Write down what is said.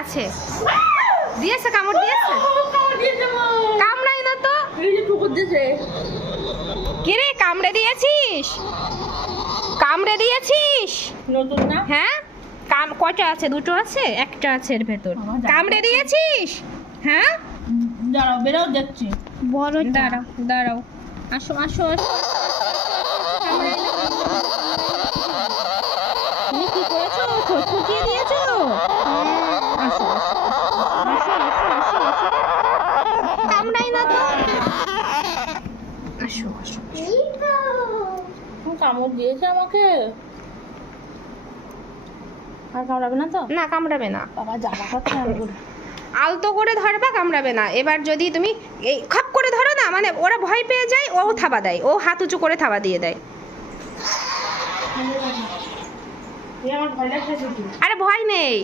আছে। দিয়েছে, কামড় দিয়েছে? কামড়াই না তো। কে রে, কামড়ে দিয়েছিস? কামড়ে দিয়েছিস? নতুন না? হ্যাঁ, কয়টা আছে? দুটো আছে, একটা আছে এর ভেতর। কামড়ে দিয়েছিস? হ্যাঁ, দাঁড়াও, বেরাও দেখছি। বড়, দাঁড়াও দাঁড়াও, আসো আসো আসো। তুমি কি করেছো? ছুটিয়ে দিয়েছো? আসো আসো আসো আসো আসো। কামড়াই না তো। আসো আসো। কামড় দিয়েছে আমাকে। আর কামড়াবে না তো? না, কামড়াবে না। বাবা জ্বালা করছে আঙুল। আলতো করে ধরবা, কামড়াবে না। এবার যদি তুমি এই খপ করে ধরো না, মানে ওরা ভয় পেয়ে যায়, ও থাবা দেয়, ও হাত উঁচু করে থাবা দিয়ে দেয়। আমার ভয় লাগছে। আরে ভয় নেই।